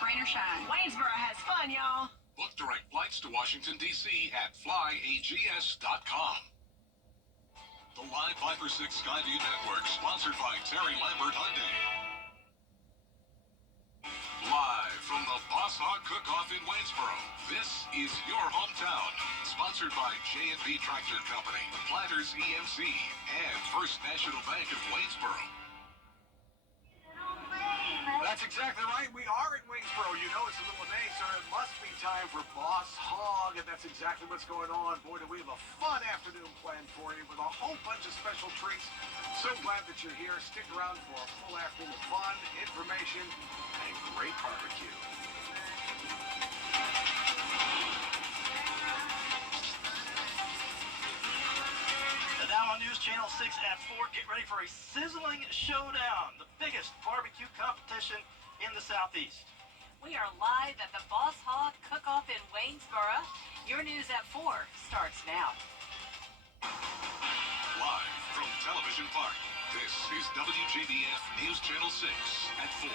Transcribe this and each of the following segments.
Rain or shine, Waynesboro has fun, y'all. Book direct flights to Washington, D.C. at flyags.com. The Live 5 for 6 Skyview Network, sponsored by Terry Lambert Hyundai. Live from the Boss Hog Cook-Off in Waynesboro, this is your hometown. Sponsored by J&B Tractor Company, Planters EMC, and First National Bank of Waynesboro. That's exactly right. We are in Waynesboro. You know it's the middle of May, so it must be time for Boss Hog, and that's exactly what's going on. Boy, do we have a fun afternoon planned for you with a whole bunch of special treats. So glad that you're here. Stick around for a full afternoon of fun, information, and great barbecue. And now on News Channel 6 at 4, get ready for a sizzling showdown, the biggest barbecue competition in the Southeast. We are live at the Boss Hog Cook-Off in Waynesboro. Your News at 4 starts now. Live from Television Park, this is WJBF News Channel 6 at 4.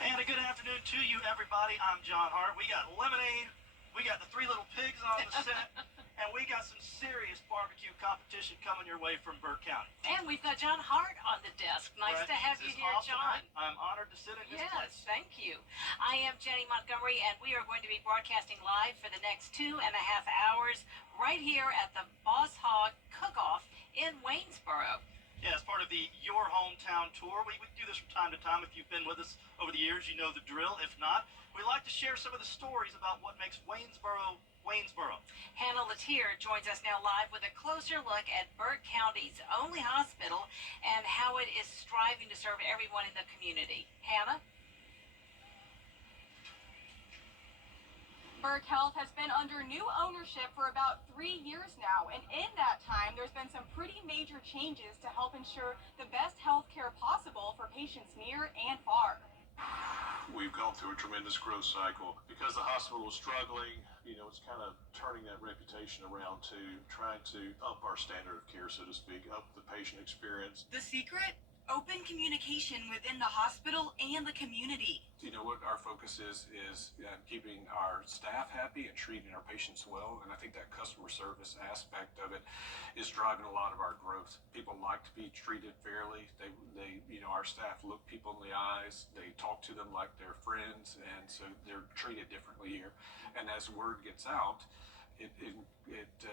And a good afternoon to you, everybody. I'm John Hart. We got lemonade, we got the three little pigs on the set, and we got some serious barbecue competition coming your way from Burke County. And we've got John Hart on the desk. Nice to have you here, John. I'm honored to sit in his place. Yes, thank you. I am Jenny Montgomery, and we are going to be broadcasting live for the next 2.5 hours right here at the Boss Hog Cook-Off in Waynesboro. Yeah, as part of the Your Hometown Tour. We do this from time to time. If you've been with us over the years, you know the drill. If not, we like to share some of the stories about what makes Waynesboro, Waynesboro. Hannah Latier joins us now live with a closer look at Burke County's only hospital and how it is striving to serve everyone in the community. Hannah? Burke Health has been under new ownership for about 3 years now, and in that time, there's been some pretty major changes to help ensure the best health care possible for patients near and far. We've gone through a tremendous growth cycle. Because the hospital was struggling, it's kind of turning that reputation around to trying to up our standard of care, so to speak, up the patient experience. The secret? Open communication within the hospital and the community. What our focus is keeping our staff happy and treating our patients well, and I think that customer service aspect of it is driving a lot of our growth. People like to be treated fairly. They our staff look people in the eyes. They talk to them like they're friends, and so they're treated differently here. And as word gets out, it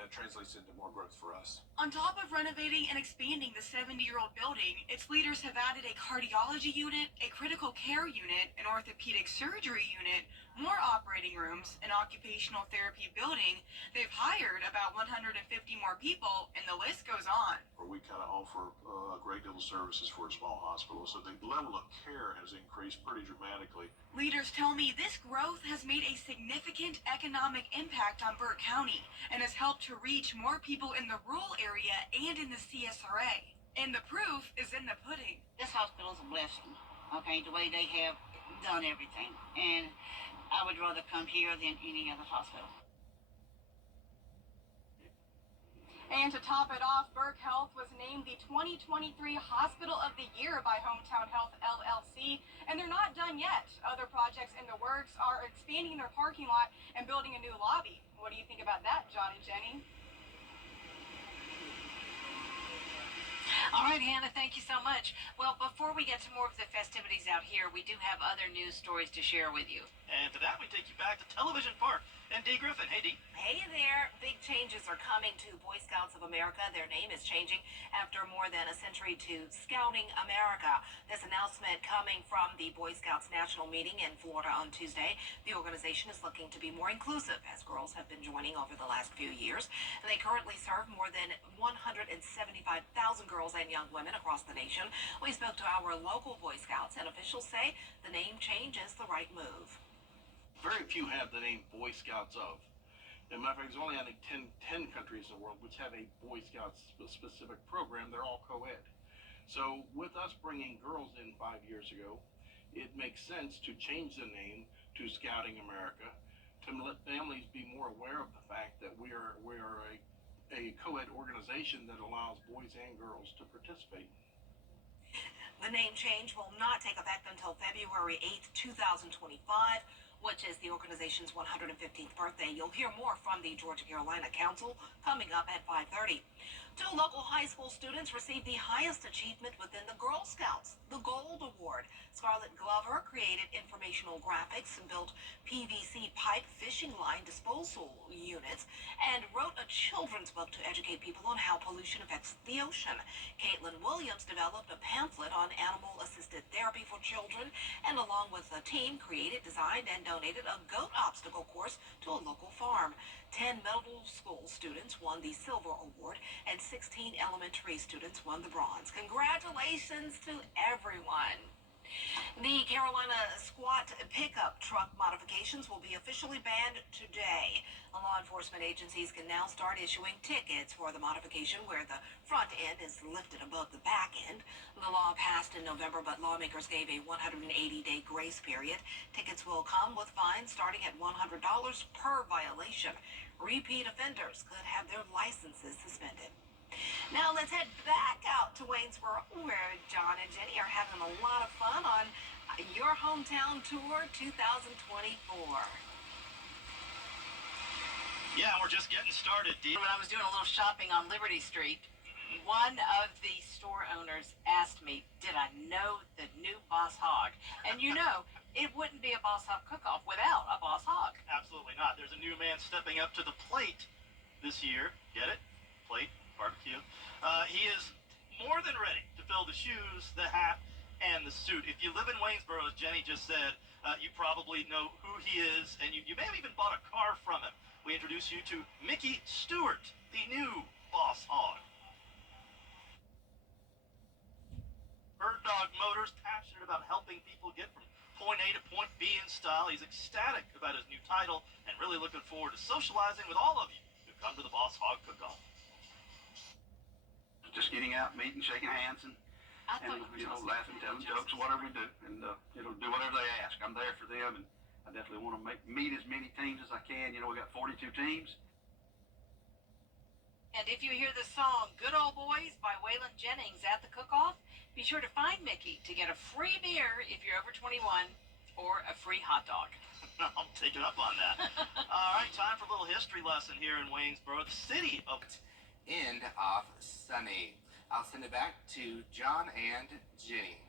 translates into more growth for us. On top of renovating and expanding the 70-year-old building, its leaders have added a cardiology unit, a critical care unit, an orthopedic surgery unit, more operating rooms, an occupational therapy building. They've hired about 150 more people, and the list goes on. We kind of offer a great deal of services for a small hospital, so the level of care has increased pretty dramatically. Leaders tell me this growth has made a significant economic impact on Burke County and has helped to reach more people in the rural area and in the CSRA. And the proof is in the pudding. This hospital is a blessing, okay, the way they have done everything. And I would rather come here than any other hospital. And to top it off, Burke Health was named the 2023 Hospital of the Year by Hometown Health LLC, and they're not done yet. Other projects in the works are expanding their parking lot and building a new lobby. What do you think about that, John and Jenny? All right, Hannah, thank you so much. Well, before we get to more of the festivities out here, we do have other news stories to share with you. And for that, we take you back to Television Park. And Dee Griffin. Hey, Dee. Hey there. Big changes are coming to Boy Scouts of America. Their name is changing after more than a century to Scouting America. This announcement coming from the Boy Scouts National Meeting in Florida on Tuesday. The organization is looking to be more inclusive as girls have been joining over the last few years. And they currently serve more than 175,000 girls and young women across the nation. We spoke to our local Boy Scouts, and officials say the name change is the right move. Very few have the name Boy Scouts of. As a matter of fact, there's only, I think, 10 countries in the world which have a Boy Scouts specific program. They're all co-ed. So with us bringing girls in 5 years ago, it makes sense to change the name to Scouting America to let families be more aware of the fact that we are a a co-ed organization that allows boys and girls to participate. The name change will not take effect until February 8th, 2025, which is the organization's 115th birthday. You'll hear more from the Georgia Carolina Council coming up at 5:30. Two local high school students received the highest achievement within the Girl Scouts, the Gold Award. Scarlett Glover created informational graphics and built PVC pipe fishing line disposal units and wrote a children's book to educate people on how pollution affects the ocean. Caitlin Williams developed a pamphlet on animal-assisted therapy for children and along with a team created, designed, and donated a goat obstacle course to a local farm. 10 middle school students won the silver award and 16 elementary students won the bronze. Congratulations to everyone. The Carolina squat pickup truck modifications will be officially banned today. Law enforcement agencies can now start issuing tickets for the modification where the front end is lifted above the back end. The law passed in November, but lawmakers gave a 180-day grace period. Tickets will come with fines starting at $100 per violation. Repeat offenders could have their licenses suspended. Now let's head back out to Waynesboro, where John and Jenny are having a lot of fun on your hometown tour 2024. Yeah, we're just getting started, Dee. When I was doing a little shopping on Liberty Street, one of the store owners asked me, did I know the new Boss Hog? And you know, it wouldn't be a Boss Hog cook-off without a Boss Hog. Absolutely not. There's a new man stepping up to the plate this year. Get it? Plate, barbecue. He is more than ready to fill the shoes, the hat, and the suit. If you live in Waynesboro, as Jenny just said, you probably know who he is, and you may have even bought a car from him. We introduce you to Mickey Stewart, the new Boss Hog. Bird Dog Motors, passionate about helping people get from point A to point B in style. He's ecstatic about his new title and really looking forward to socializing with all of you who come to the Boss Hog Cook-Off. Just getting out, meeting, shaking hands, and laughing, telling jokes, whatever we do, and do whatever they ask. I'm there for them, and I definitely want to meet as many teams as I can. We got 42 teams. And if you hear the song Good Old Boys by Waylon Jennings at the cook-off, be sure to find Mickey to get a free beer if you're over 21 or a free hot dog. I'm taking up on that. All right, time for a little history lesson here in Waynesboro, the city of... End of Sunny. I'll send it back to John and Jenny.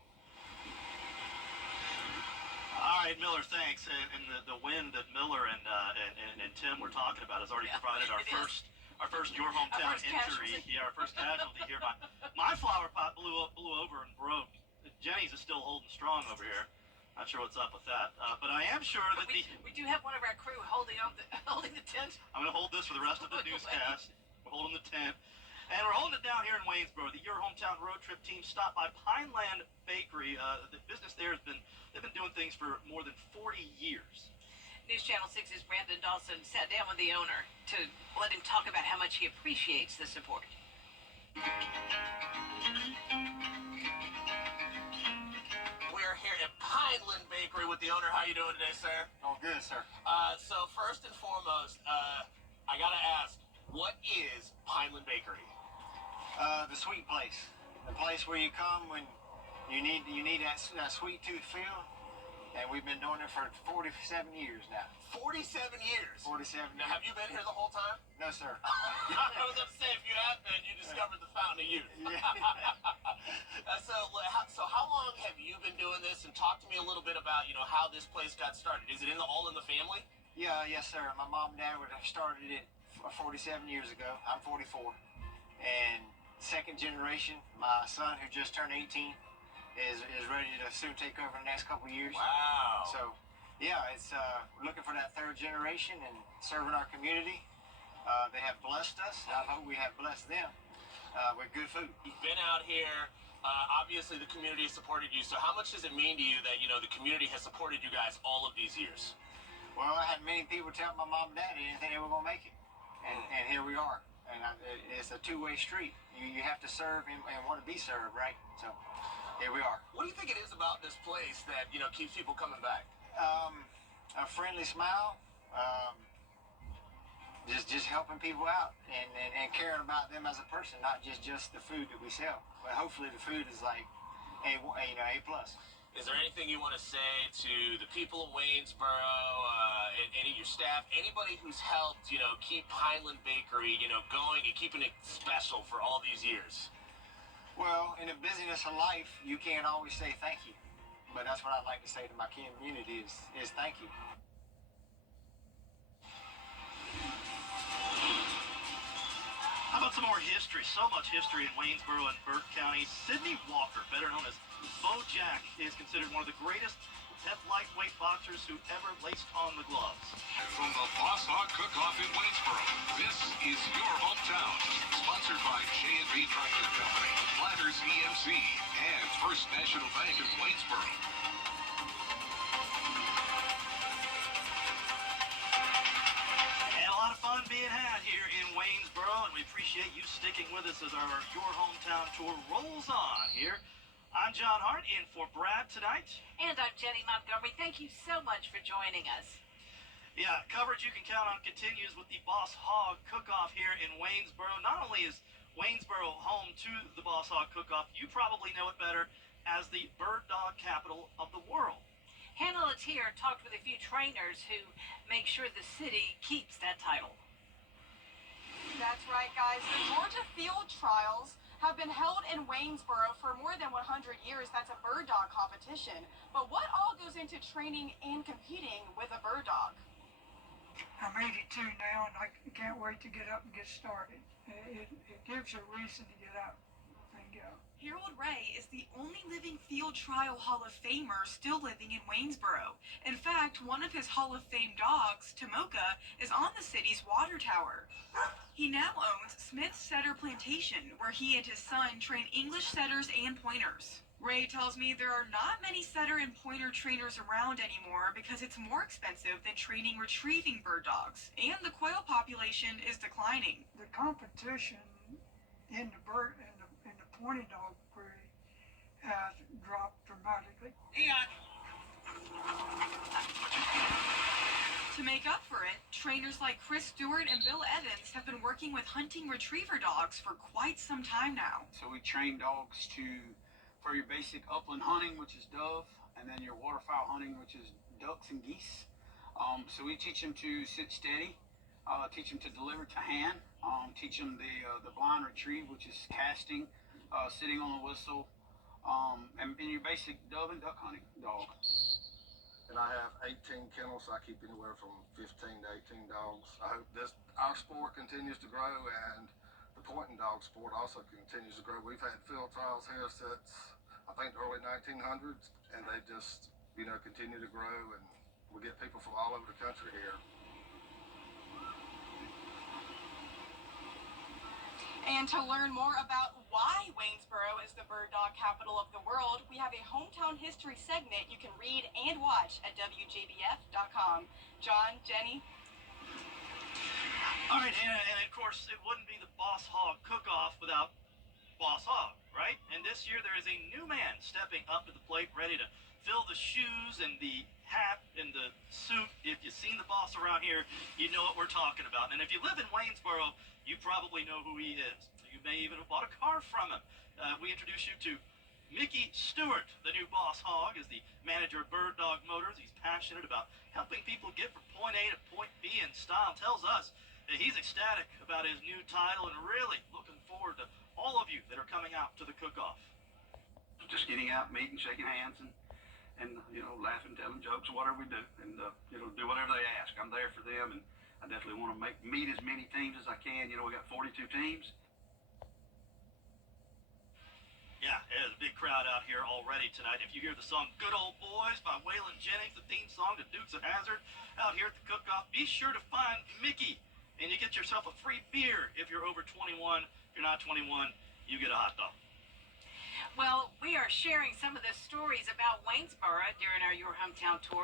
All right, Miller, thanks. And the win that Miller and Tim were talking about has already provided our first your hometown injury. Yeah, our first casualty here. My flower pot blew over and broke. Jenny's is still holding strong over here. Not sure what's up with that, but I am sure that we do have one of our crew holding the tent. I'm going to hold this for the rest of the newscast. We're holding the tent. And we're holding it down here in Waynesboro. The Your Hometown road trip team stopped by Pineland Bakery. The business there they've been doing things for more than 40 years. News Channel 6's Brandon Dawson sat down with the owner to let him talk about how much he appreciates the support. We're here at Pineland Bakery with the owner. How you doing today, sir? Oh, good, sir. So first and foremost, I gotta ask, what is Pineland Bakery? The sweet place. The place where you come when you need that sweet tooth feel. And we've been doing it for 47 years now. 47 years? 47 Now, have you been here the whole time? No, sir. I was going to say, if you have been, you discovered the fountain of youth. Yeah. So how long have you been doing this? And talk to me a little bit about, how this place got started. Is it all in the family? Yeah, yes, sir. My mom and dad would have started it 47 years ago. I'm 44. And second generation, my son, who just turned 18, is ready to soon take over the next couple of years. Wow. So, yeah, it's we're looking for that third generation and serving our community. They have blessed us. I hope we have blessed them with good food. You've been out here. Obviously, the community has supported you. So how much does it mean to you that, the community has supported you guys all of these years? Well, I had many people tell my mom and dad they didn't think they were going to make it. And here we are. And it's a two-way street. You have to serve and want to be served, right? So here we are. What do you think it is about this place that, keeps people coming back? A friendly smile, just helping people out and caring about them as a person, not just the food that we sell. But hopefully the food is like A plus. Is there anything you want to say to the people of Waynesboro, any of your staff, anybody who's helped, keep Highland Bakery, going and keeping it special for all these years? Well, in the busyness of life, you can't always say thank you. But that's what I'd like to say to my community is thank you. How about some more history? So much history in Waynesboro and Burke County. Sidney Walker, better known as Bojack, is considered one of the greatest lightweight boxers who ever laced on the gloves. From the Boss Hog Cook-Off in Waynesboro, this is your hometown. Sponsored by J&B Tractor Company, Platters EMC, and First National Bank of Waynesboro. And a lot of fun being had here in Waynesboro, and we appreciate you sticking with us as Your Hometown Tour rolls on here. I'm John Hart, in for Brad tonight. And I'm Jenny Montgomery. Thank you so much for joining us. Yeah, coverage you can count on continues with the Boss Hog Cook-Off here in Waynesboro. Not only is Waynesboro home to the Boss Hog Cook-Off, you probably know it better as the bird dog capital of the world. Hannah Latier talked with a few trainers who make sure the city keeps that title. That's right, guys. The Georgia Field Trials have been held in Waynesboro for more than 100 years. That's a bird dog competition. But what all goes into training and competing with a bird dog? I'm 82 now, and I can't wait to get up and get started. It gives you a reason to get up and go. Harold Ray is the only living field trial Hall of Famer still living in Waynesboro. In fact, one of his Hall of Fame dogs, Tomoka, is on the city's water tower. He now owns Smith Setter Plantation, where he and his son train English setters and pointers. Ray tells me there are not many setter and pointer trainers around anymore because it's more expensive than training retrieving bird dogs, and the quail population is declining. The competition in the pointing dog breed has dropped dramatically. To make up for it, trainers like Chris Stewart and Bill Evans have been working with hunting retriever dogs for quite some time now. So we train dogs for your basic upland hunting, which is dove, and then your waterfowl hunting, which is ducks and geese. So we teach them to sit steady, teach them to deliver to hand, teach them the blind retrieve, which is casting, sitting on a whistle, and your basic dove and duck hunting dog. And I have 18 kennels, so I keep anywhere from 15 to 18 dogs. I hope our sport continues to grow, and the pointing dog sport also continues to grow. We've had field trials here since, I think, the early 1900s, and they just, continue to grow, and we get people from all over the country here. And to learn more about why Waynesboro is the bird dog capital of the world, we have a hometown history segment you can read and watch at WJBF.com. John, Jenny? All right, Hannah, and of course, it wouldn't be the Boss Hog Cook-Off without Boss Hog, right? And this year, there is a new man stepping up to the plate, ready to fill the shoes and the hat and the suit. If you've seen the boss around here, you know what we're talking about. And if you live in Waynesboro, you probably know who he is. You may even have bought a car from him. We introduce you to Mickey Stewart, the new Boss Hog, is the manager of Bird Dog Motors. He's passionate about helping people get from point A to point B in style. Tells us that he's ecstatic about his new title and really looking forward to all of you that are coming out to the cook-off. Just getting out, meeting, shaking hands, and laughing, telling jokes, whatever we do, and do whatever they ask. I'm there for them, and I definitely want to meet as many teams as I can. We got 42 teams. Yeah, there's a big crowd out here already tonight. If you hear the song Good Old Boys by Waylon Jennings, the theme song to Dukes of Hazzard, out here at the cook-off, be sure to find Mickey, and you get yourself a free beer if you're over 21. If you're not 21, you get a hot dog. Well, we are sharing some of the stories about Waynesboro during our Your Hometown Tour.